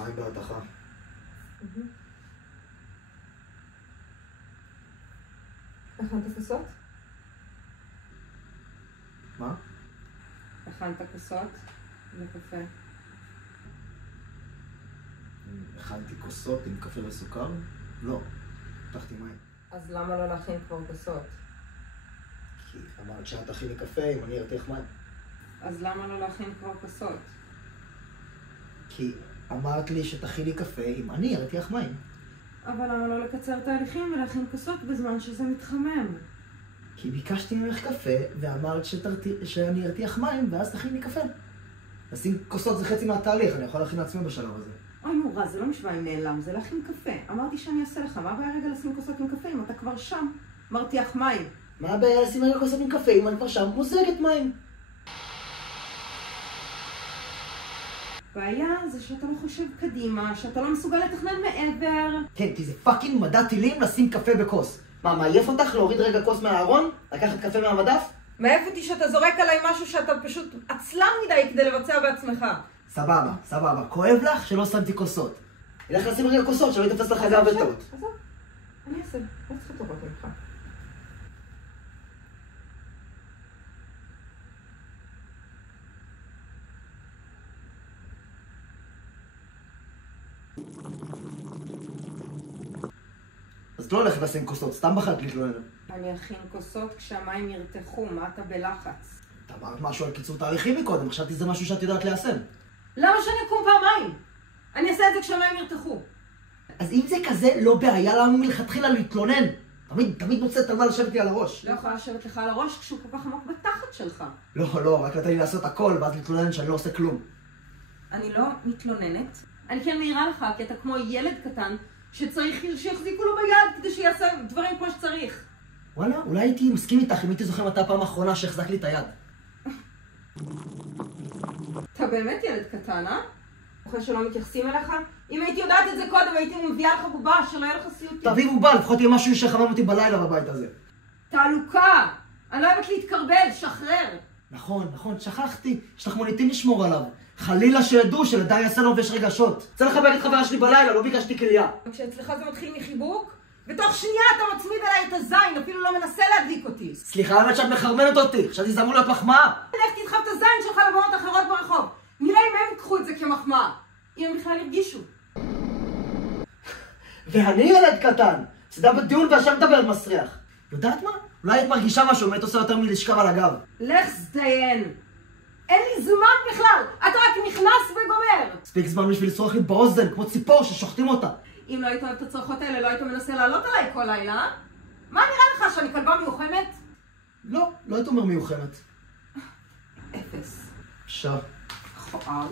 מים בהתכה. הכנת כוסות? מה? הכנת כוסות לקפה. הכנתי כוסות עם קפה וסוכר? לא. פתחתי מים. אז למה לא להכין כבר כוסות? כי אמרת שאת תכיני קפה אם אני ארתיח מים. אז למה לא להכין כבר כוסות? כי אמרת לי שתכיני קפה אם אני ארתיח מים. אבל למה לא לקצר תהליכים ולהכין כוסות בזמן שזה מתחמם? כי ביקשתי ממך קפה ואמרת שאני ארתיח מים ואז תכיני קפה. לשים כוסות זה חצי מהתהליך, אני יכול להכין לעצמי בשלב הזה. אוי מורה, זה לא משוואה אם נעלם, זה להכין קפה. אמרתי שאני אעשה לך, מה הבעיה רגע לשים כוסות עם קפה אם אתה כבר שם? מרתיח מים. מה הבעיה לשים רגע כוסות עם קפה אם אני כבר שם מוזגת מים? בעיה זה שאתה לא חושב קדימה, שאתה לא מסוגל לתכנן מעבר. כן, כי זה פאקינג מדע טילים לשים קפה בכוס. מה, מעייף אותך להוריד רגע כוס מהארון? לקחת קפה מהמדף? מעייף אותי שאתה זורק עליי משהו שאתה פשוט עצלן מדי כדי לבצע בעצמך. סבבה, סבבה. כואב לך שלא שמתי כוסות. אלך לשים רגע כוסות שלא יתפס לך גב בטעות. עזוב, אני אעשה, לא צריכה טובות ממך. אז לא הולך לשים כוסות, סתם בחרת להתלונן. אני אכין כוסות כשהמים ירתחו, מה אתה בלחץ? אתה אמרת משהו על קיצור תהליכים מקודם, חשבתי שזה משהו שאת יודעת ליישם. למה שאני אקום פעמיים? אני אעשה את זה כשהמים ירתחו. אז אם זה כזה לא בעיה, למה מלכתחילה להתלונן? תמיד מוצאת על מה לשבת לי על הראש. לא יכולה לשבת לך על הראש כשהוא כל כך עמוק בתחת שלך. לא, רק נתן לי לעשות הכל, ואז להתלונן שאני לא עושה כלום. אני לא מתלוננת. אני כן מעירה לך, כי אתה כמו ילד קטן שצריך שיחזיקו לו ביד כדי שיעשה דברים כמו שצריך. וואלה, אולי הייתי מסכים איתך אם הייתי זוכר מתי הפעם האחרונה שהחזק לי את היד. אתה באמת ילד קטן, אה? אחרי שלא מתייחסים אליך? אם הייתי יודעת את זה קודם, הייתי מביאה לך בובה, שלא יהיה לך סיוטים. תביא בובה, לפחות יהיה משהו שיחמם אותי בלילה בבית הזה. תעלוקה! אני לא אוהבת להתקרבל, שחרר! נכון, שכחתי. יש לך מוניטין לשמור עליו. חלילה שידעו שלדי יסנוב יש רגשות. רוצה לחבק את חברה שלי בלילה, לא ביקשתי כליה. כשאצלך זה מתחיל מחיבוק, בתוך שנייה אתה מצמיד עליי את הזין, אפילו לא מנסה להדליק אותי. סליחה, האמת שאת מחרמנת אותי. חשבתי שזה אמור להיות מחמאה. לך תדחף את הזין שלך לבנות אחרות ברחוב. נראה אם הם יקחו את זה כמחמאה. אם הם בכלל ירגישו. ואני ילד קטן. סדה בדיון והשם מדבר מסריח. יודעת מה? אולי היית מרגישה משהו, באמת עושה יותר מלשכב על הגב. לך זדיין. אין לי זמן בכלל. אתה רק נכנס וגומר. מספיק זמן בשביל לצרוח לי באוזן, כמו ציפור ששוחטים אותה. אם לא היית אוהב את הצרחות האלה, לא היית מנסה לעלות עליי כל לילה, אה? מה נראה לך, שאני כלבה מיוחמת? לא היית אומר מיוחמת. אפס. אפשר. מכוער.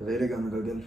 ואלה גם מגלגל.